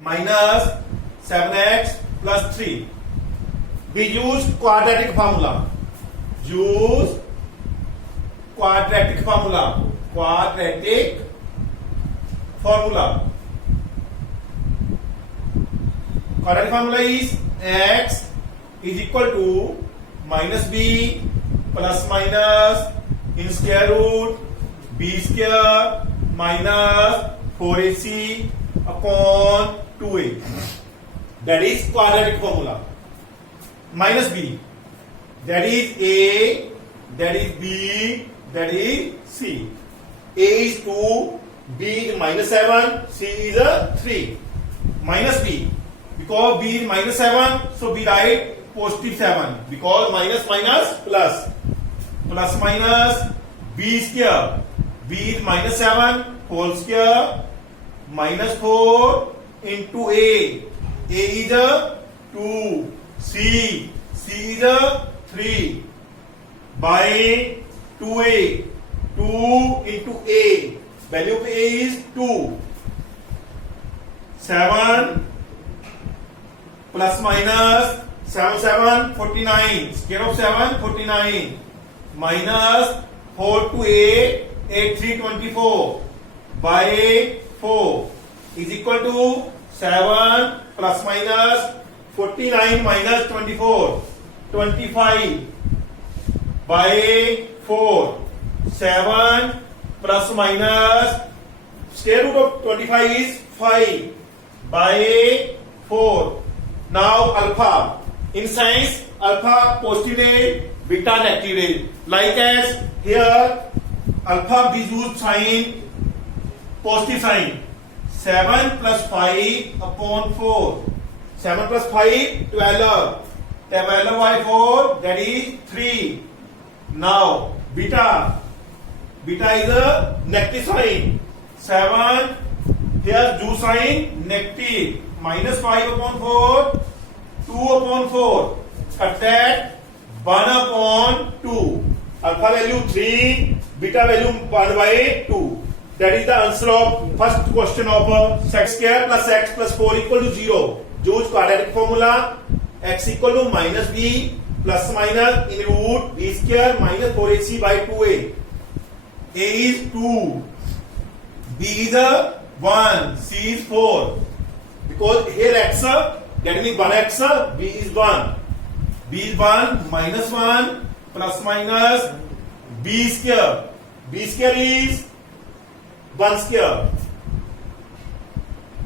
minus 7x plus 3. We use quadratic formula. Use quadratic formula. Quadratic formula. Quadratic formula is x is equal to minus b plus minus in square root b square minus 4ac upon 2a. That is quadratic formula. Minus b, that is a, that is b, that is c. A is 2, b is minus 7, c is a 3. Minus b, because b is minus 7, so we write positive 7, because minus minus plus. Plus minus b square, b is minus 7 whole square minus 4 into a. A is a 2, c is a 3 by 2a. 2 into a, value of a is 2. 7 plus minus 7 49, square of 7 49 minus 4 to a 8 3 24 by 4 is equal to 7 plus minus 49 minus 24 25 by 4. 7 plus minus square root of 25 is 5 by 4. Now alpha. In science, alpha positive rate, beta negative rate. Like as here, alpha we use sign, positive sign. 7 plus 5 upon 4. 7 plus 5, 12. 12 by 4, that is 3. Now, beta. Beta is a negative sign. 7, here do sign negative. Minus 5 upon 4, 2 upon 4. Cut that, 1 upon 2. Alpha value 3, beta value 1 by 2. That is the answer of first question of x square plus x plus 4 equal to 0. Use quadratic formula. X equal to minus b plus minus in root b square minus 4ac by 2a. A is 2, b is a 1, c is 4. Because here x, that means 1x, b is 1. B is 1 minus 1 plus minus b square. B square is 1 square.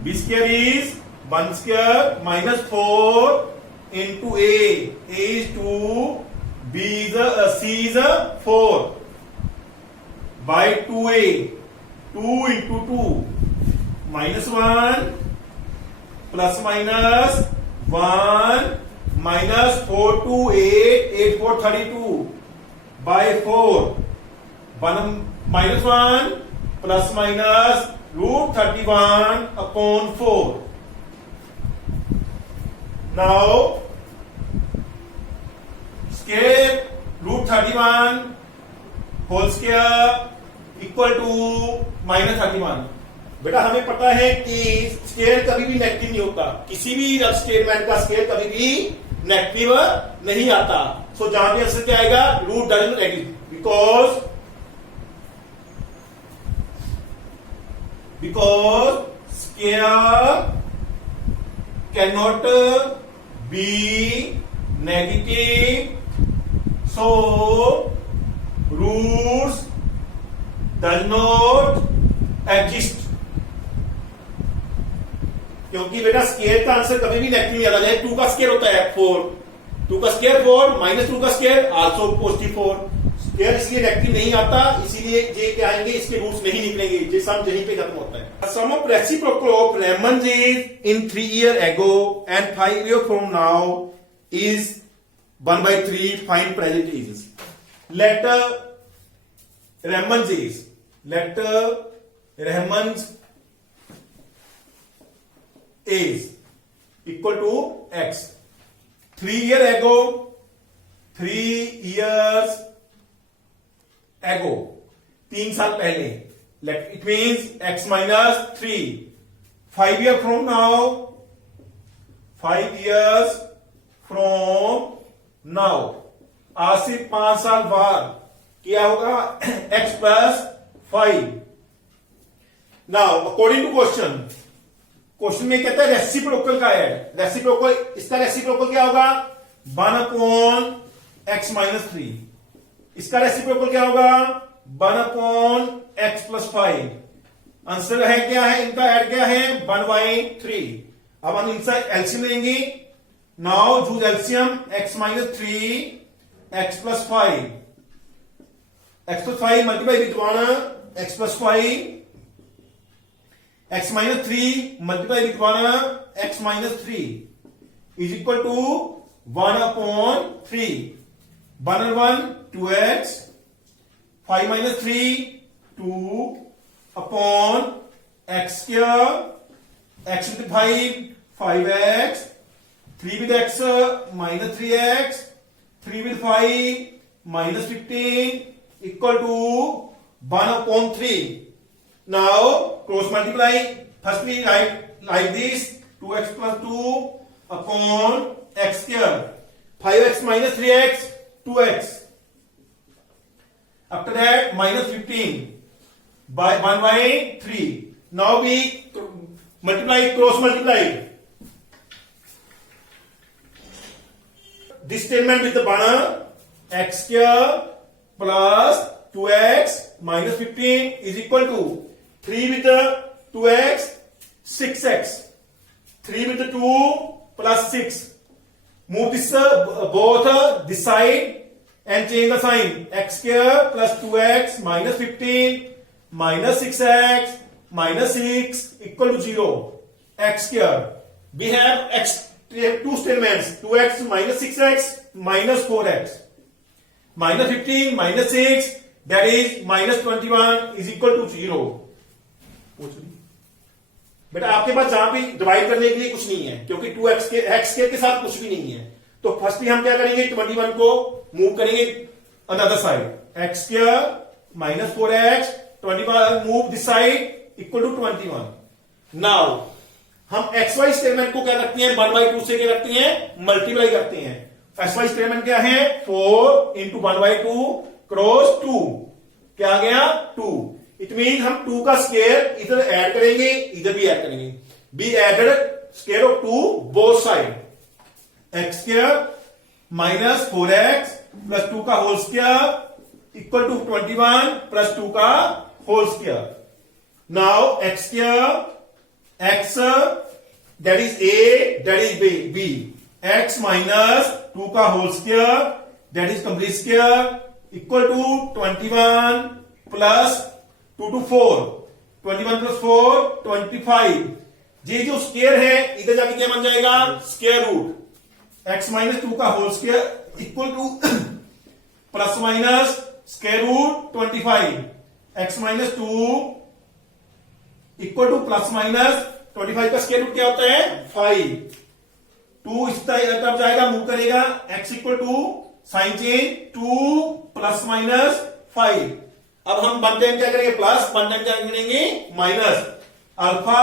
B square is 1 square minus 4 into a. A is 2, b is a, c is a 4 by 2a. 2 into 2 minus 1 plus minus 1 minus 4 to 8, 8 4 32 by 4. 1 minus 1 plus minus root 31 upon 4. Now, square root 31 whole square equal to minus 31. बेटा हमें पता है कि square कभी भी negative नहीं होता. किसी भी स्टेटमेंट का स्केयर कभी भी नेगेटिव नहीं आता. सो जहां भी आंसर क्या आएगा, root doesn't exist because square can not be negative. So roots does not exist. क्योंकि बेटा स्केयर का आंसर कभी भी नेगेटिव नहीं आता है. 2 का स्केयर होता है 4, 2 का स्केयर 4 माइनस 2 का स्केयर आल्सो पॉजिटिव 4. स्केयर इसलिए नेगेटिव नहीं आता, इसीलिए ये क्या आएंगे, इसके रूट्स नहीं निकलेंगे. ये सम यहीं पे खत्म होता है. Sum of reciprocal of Riemann is in 3 years ago and 5 years from now is 1/3. Find present ages. Let Riemann's is. Let Riemann's is equal to x. 3 years ago, 3 years ago, 3 साल पहले. Let it means x minus 3. 5 years from now, 5 years from now, आज से 5 साल बाद क्या होगा? x plus 5. Now according to question में कहता है रेसिप्रोकल का है. रेसिप्रोकल, इसका रेसिप्रोकल क्या होगा? 1 upon x minus 3. इसका रेसिप्रोकल क्या होगा? 1 upon x plus 5. आंसर है क्या है इनका? ऐड क्या है? 1/3. अब हम इनसे एलसीएम लेंगे. Now choose LCM x minus 3 x plus 5. x plus 5 multiply with 1 x plus 5. x minus 3 multiply with 1 x minus 3 is equal to 1 upon 3. 1 and 1 2x. 5 minus 3 2 upon x square. X with 5 5x. 3 with x minus 3x. 3 with 5 minus 15 equal to 1 upon 3. Now cross multiply. First we write like this: 2x plus 2 upon x square. 5x minus 3x 2x. After that minus 15 by 1/3. Now we multiply, cross multiply. This statement with the banner x square plus 2x minus 15 is equal to 3 with the 2x 6x. 3 with the 2 plus 6. Move this both this side and change the sign. X square plus 2x minus 15 minus 6x minus 6 equal to 0. X square. We have two statements: 2x minus 6x minus 4x. Minus 15 minus 6, that is minus 21 is equal to 0. बेटा आपके पास जहां भी divide करने के लिए कुछ नहीं है, क्योंकि 2x के x के साथ कुछ भी नहीं है. तो फर्स्टली हम क्या करेंगे? 21 को मूव करेंगे another side. x square minus 4x 21 move this side equal to 21. Now हम xy स्टेटमेंट को क्या करते हैं? 1/2 से क्या करते हैं? मल्टीप्लाई करते हैं. xy स्टेटमेंट क्या है? 4 इंटू 1/2 क्रॉस 2. क्या आ गया? 2. इट मीन हम 2 का स्क्वायर इधर ऐड करेंगे, इधर भी ऐड करेंगे. Be added square of 2 both side. X square minus 4x plus 2 का whole square equal to 21 plus 2 का whole square. Now x square x that is a that is b. X minus 2 का whole square that is complete square equal to 21 plus 2 to 4. 21 plus 4 25. ये जो square है इधर जाके क्या बन जाएगा? Square root. x माइनस 2 का whole square equal to plus minus square root 25. x minus 2 equal to plus minus 25 का स्क्वायर रूट क्या होता है? 5. 2 इस तरफ जाएगा, मूव करेगा. x equal to sign change 2 plus minus 5. अब हम वन टाइम क्या करेंगे? प्लस. वन टाइम क्या करेंगे? Minus. Alpha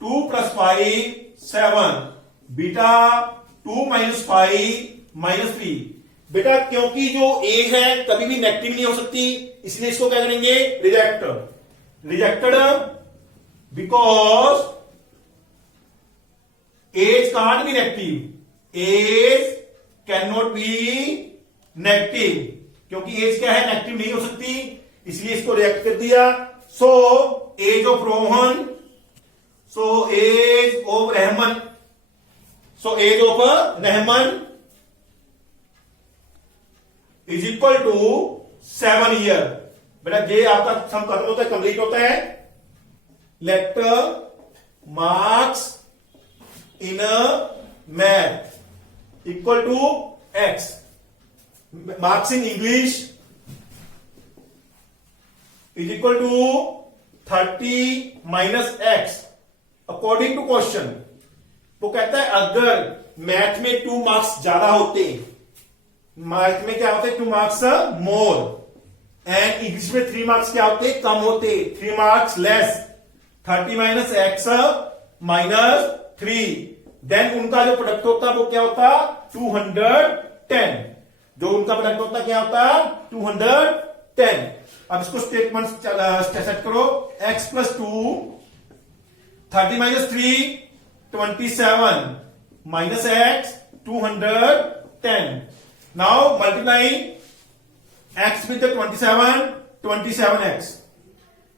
2 plus 5 7. Beta 2 minus 5 minus 3. बेटा क्योंकि जो ए है कभी भी नेगेटिव नहीं हो सकती, इसलिए इसको क्या करेंगे? Reject. Rejected because age can't be negative. Age can not be negative, क्योंकि एज क्या है? नेगेटिव नहीं हो सकती, इसलिए इसको रिजेक्ट कर दिया. So age of Rohan, so age of Rahman, so age of Rahman is equal to 7 year. बेटा ये आपका सम खत्म होता है, कंप्लीट होता है. Let marks in math equal to x. Marks in English is equal to 30 minus x according to question. वो कहता है अगर मैथ में 2 मार्क्स ज्यादा होते, मैथ में क्या होते? 2 मार्क्स मोर, एंड इंग्लिश में 3 मार्क्स क्या होते? कम होते. 3 marks less. 30 minus x -3, then उनका जो प्रोडक्ट होता वो क्या होता 210, जो उनका प्रोडक्ट होता क्या होता 210। अब इसको स्टेटमेंट सेट करो, x + 2 30 - 3 27 -x 210। Now multiply x with the 27 27x,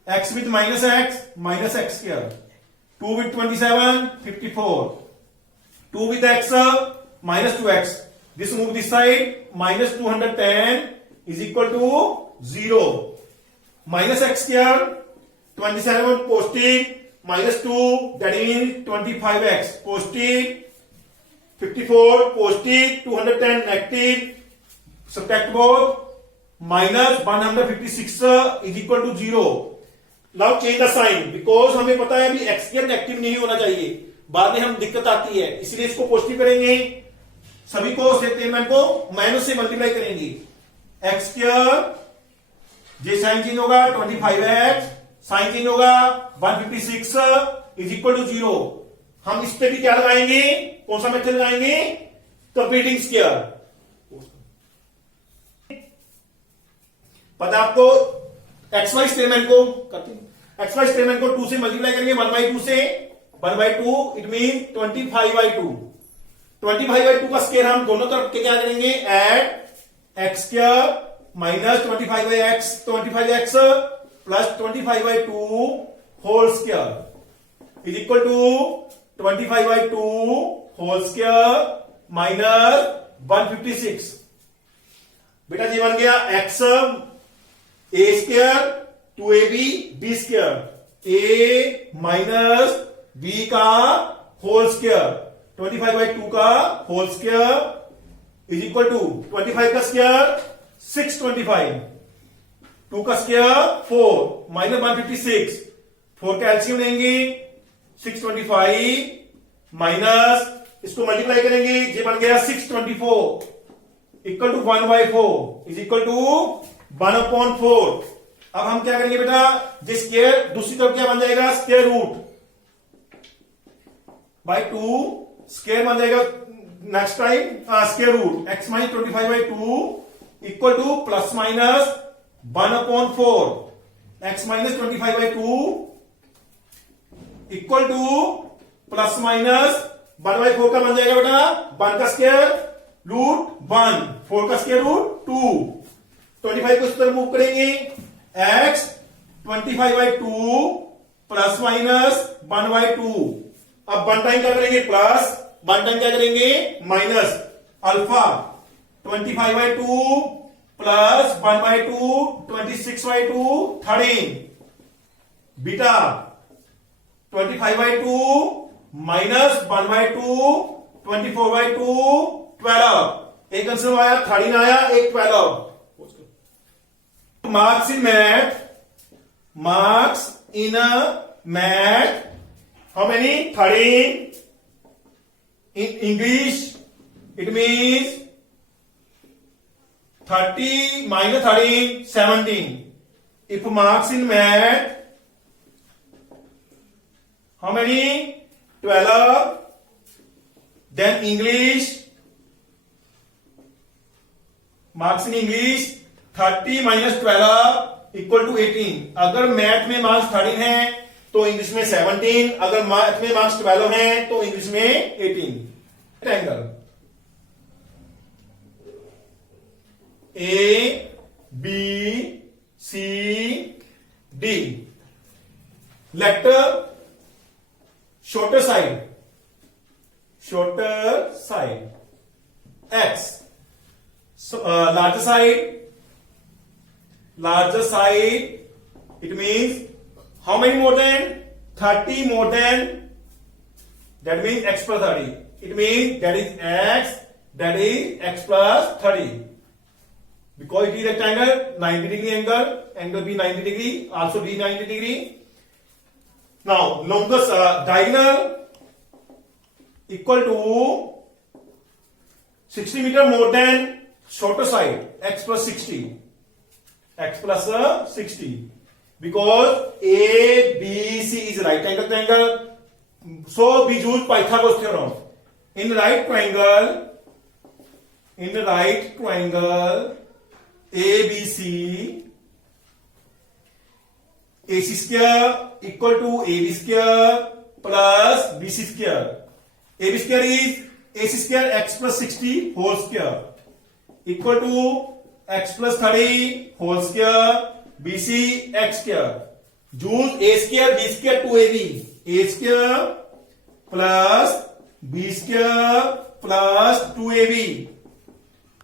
x with -x -x², 2 with 27 54, 2 with x -2x, this move this side, -210 is equal to 0, -x², 27 posted, -2 that means 25x posted, 54 posted, 210 negative, subtract both, -156 is equal to 0। Now change the sign, because हमें पता है अभी x² negative नहीं होना चाहिए, बाद में हम दिक्कत आती है, इसलिए इसको पॉजिटिव करेंगे, सभी को स्टेटमेंट को माइनस से मल्टीप्लाई करेंगे। x², जे साइन चेंज होगा 25x, साइन चेंज होगा 156 इज इक्वल टू 0। हम इस पे भी क्या लगाएंगे, कौन सा मेथड लगाएंगे, कंप्लीटिंग स्क्वायर। पता आपको XY स्टेटमेंट को करते हैं, XY स्टेटमेंट को 2 से मल्टीप्लाई करेंगे 1/2 से, 1/2 इट मीन 25/2, 25/2 का स्क्वायर हम दोनों तरफ के क्या करेंगे, add x² - 25x 25x + 25/2 whole square is equal to 25/2 whole square -156। बेटा जी बन गया x a² 2ab b², a minus b का होल स्क्वायर 25/2 का whole square is equal to 25 का स्क्वायर 625, 2 का स्क्वायर 4 -156, 4 का एलसीएम लेंगे 625 माइनस इसको मल्टीप्लाई करेंगे, ये बन गया 624 equal to 1/4 is equal to 1/4। अब हम क्या करेंगे बेटा, ये स्क्वायर दूसरी तरफ क्या बन जाएगा, स्क्वायर रूट बाय 2 स्क्वायर बन जाएगा next time square root x - 25/2 equal to ± 1/4, x - 25/2 equal to ± 1/4 का बन जाएगा बेटा 1 का स्क्वायर रूट 1, 4 का स्क्वायर रूट 2, 25 को इस तरफ मूव करेंगे, x 25/2 ± 1/2। अब 1 टाइम क्या करेंगे प्लस, 1 टाइम क्या करेंगे माइनस, अल्फा 25/2 + 1/2 26/2 13, बीटा 25/2 - 1/2 24/2 12, एक आंसर आया 13 आया, एक 12। Marks in math, marks in math, how many 13, in English it means 30 - 13 17। if marks in math, how many 12, then English, marks in English 30 - 12 equal to 18। अगर math में marks 13 है तो English में 17, अगर मैथ में मार्क्स 12 है तो इंग्लिश में 18। Triangle A B C D, let shorter side x, so larger side it means how many more than 30 more than, that means x plus 30, it means that is x plus 30, because it is rectangle 90° angle B 90°, also B 90°। now longest diagonal equal to 60 meter more than shorter side x plus 60, because A B C is right angle triangle, So we use Pythagoras theorem. In right triangle ABC, AC square equal to AB square plus BC square. AB square is AC square x plus 60 whole square equal to x plus 30 whole square BC x square. Use A square B square 2AB. A square plus B square plus 2AB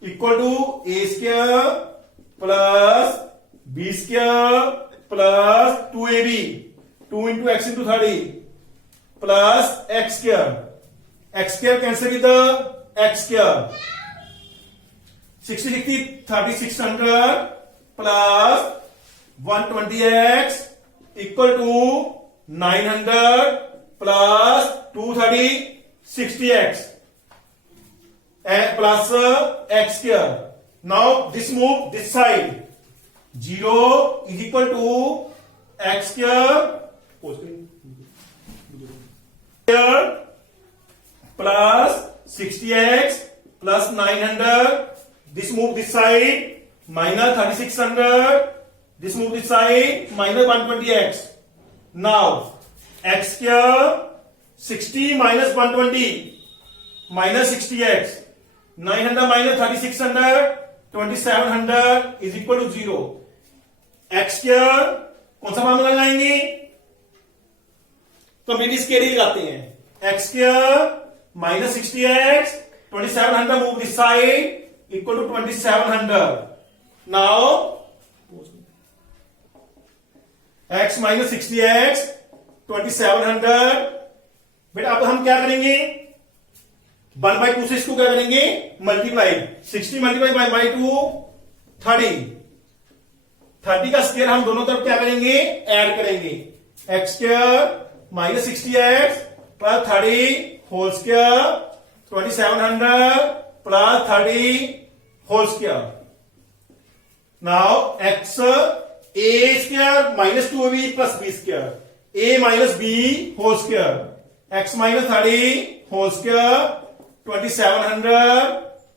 equal to A square plus B square plus 2AB. 2 into x into 30 plus x square. X square cancel with the x square. 60, 60, 3600 plus 120x equal to 900 plus 230 60x and plus x square. Now this move this side. 0 is equal to x square plus 60x plus 900. This move this side minus 3600. This move this side minus 120x. Now x square 60 minus 120 minus 60x. 900 minus 3600 2700 is equal to 0. x square कौन सा formula लगाएंगे? तो mid square ही लगाते हैं. x square minus 60x 2700 move this side equal to 2700. Now x minus 60x 2700. बेटा अब हम क्या करेंगे? 1/2 से इसको क्या करेंगे? मल्टीप्लाई. 60 multiply by 2 30. 30 का स्क्वायर हम दोनों तरफ क्या करेंगे? ऐड करेंगे. x square minus 60x plus 30 whole square 2700 plus 30 whole square. Now x a square minus 2b plus b square. a minus b whole square. x minus 30 whole square 2700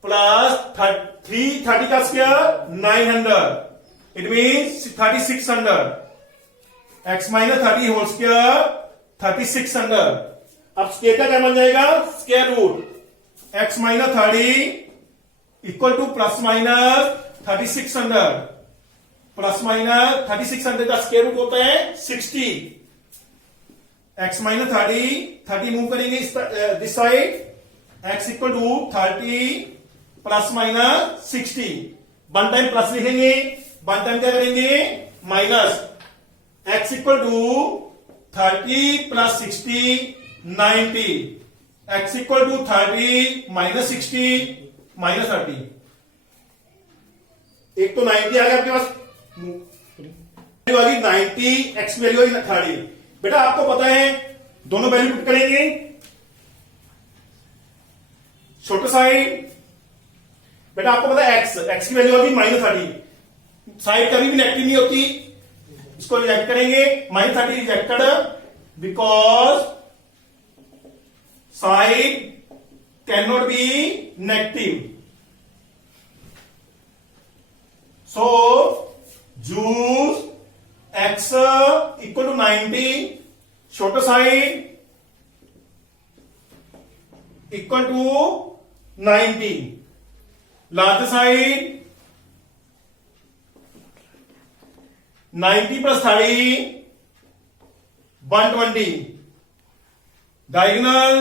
plus 30 का square 900. It means 3600. x minus 30 whole square 3600. अब square का क्या बन जाएगा? Square root. x minus 30 equal to plus minus 3600. Plus minus 3600 का square root होता है 60. x minus 30 move करेंगे this side. x equal to 30 plus minus 60. One time plus लिखेंगे, वन टाइम क्या करेंगे? Minus. x equal to 30 plus 60 90. x equal to 30 minus 60 minus 30. एक तो 90 आ गया आपके पास. वैल्यू आ गई 90, x की वैल्यू आ गई 30. बेटा आपको पता है दोनों वैल्यू पुट करेंगे. छोटा साइड बेटा आपको पता है x की वैल्यू आ गई माइनस 30. साइड कभी भी नेगेटिव नहीं होती, इसको रिजेक्ट करेंगे. Minus 30 rejected because side can not be negative. So choose x equal to 90, छोटा side equal to 90, larger side 90 plus 30 120. Diagonal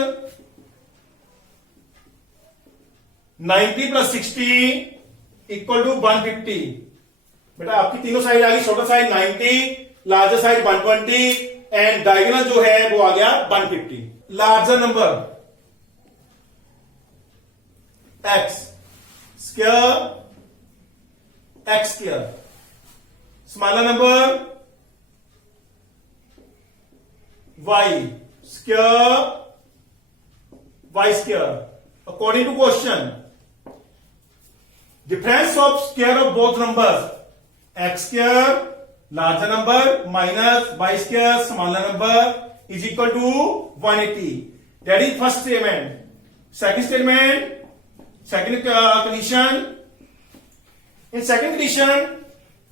90 plus 60 equal to 150. बेटा आपकी तीनों साइड आ गई. छोटा side 90, larger side 120 and diagonal जो है वो आ गया 150. Larger number x square x square. Smaller number y square y square. According to question difference of square of both numbers x square larger number minus y square smaller number is equal to 180. That is first statement. Second statement, second condition. In second condition,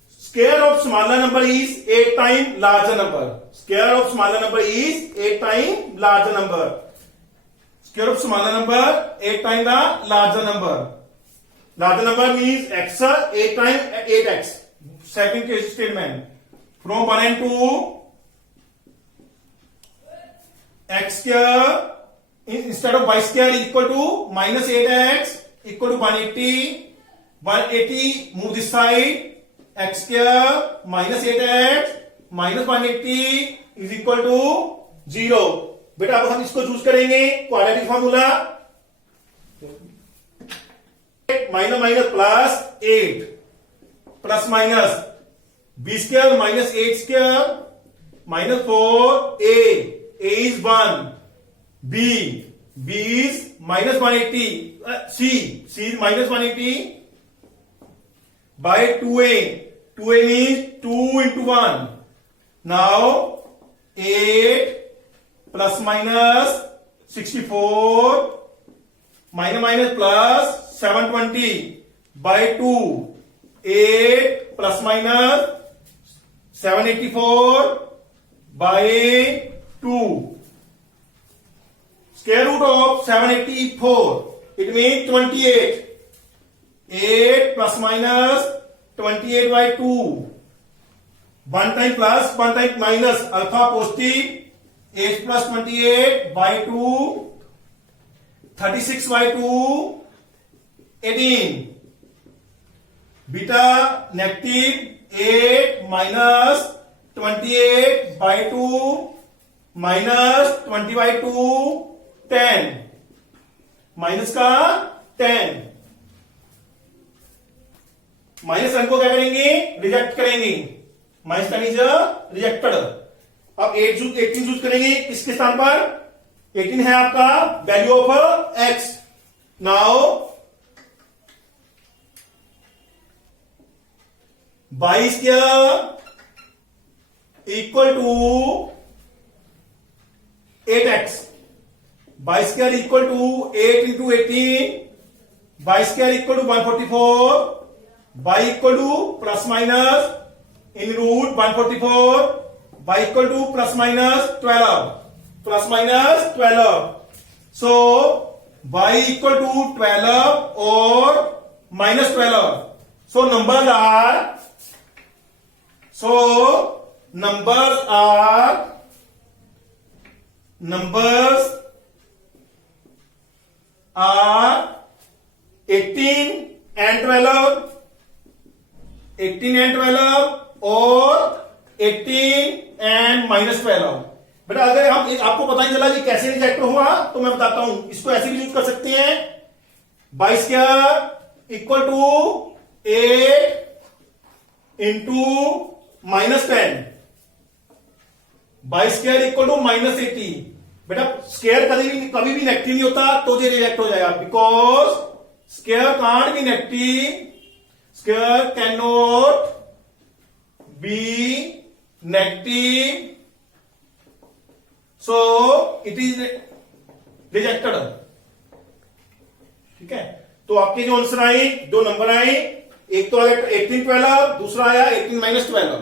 square of smaller number is 8 times larger number. Square of smaller number is 8 times larger number. Square of smaller number 8 times the larger number. Larger number means x 8 times 8x. Second case statement. From 1 and 2, x square instead of y square is equal to minus 8x equal to 180. 180 move this side. X square minus 8x minus 180 is equal to 0. बेटा अब हम इसको choose करेंगे quadratic formula. Minus minus plus 8 plus minus b square minus 8 square minus 4 a is 1 b is minus 180 c is minus 180 by 2a means 2 into 1. Now 8 plus minus 64 minus minus plus 720 by 2. 8 plus minus 784 by 2. Square root of 784. It means 28. 8 plus minus 28 by 2. 1 time plus, 1 time minus, alpha positive. 8 plus 28 by 2. 36 by 2. 18. Beta negative 8 minus 28 by 2 minus 20 by 2 10. Minus का 10. Minus one को क्या करेंगे? Reject करेंगे. Minus ten is rejected. अब 18 choose करेंगे. किसके स्थान पर? 18 है आपका value of x. Now y square equal to 8x. y square equal to 8 into 18. y square equal to 144. y equal to plus minus in root 144. y equal to plus minus 12. Plus minus 12. So y equal to 12 और minus 12. So numbers are 18 and 12. 18 and 12 और 18 and minus 12. बेटा अगर हम आपको पता ही चला कि कैसे रिजेक्ट हुआ तो मैं बताता हूं. इसको ऐसे भी यूज कर सकते हैं. y square equal to 8 into minus 10. y square equal to minus 80. बेटा स्क्वायर कभी भी नेगेटिव नहीं होता तो ये रिजेक्ट हो जाएगा. Because square can't be negative. Square cannot be negative, so it is rejected. ठीक है. तो आपके जो आंसर आए, दो नंबर आए. एक तो आया 18 12, दूसरा आया 18 माइनस 12.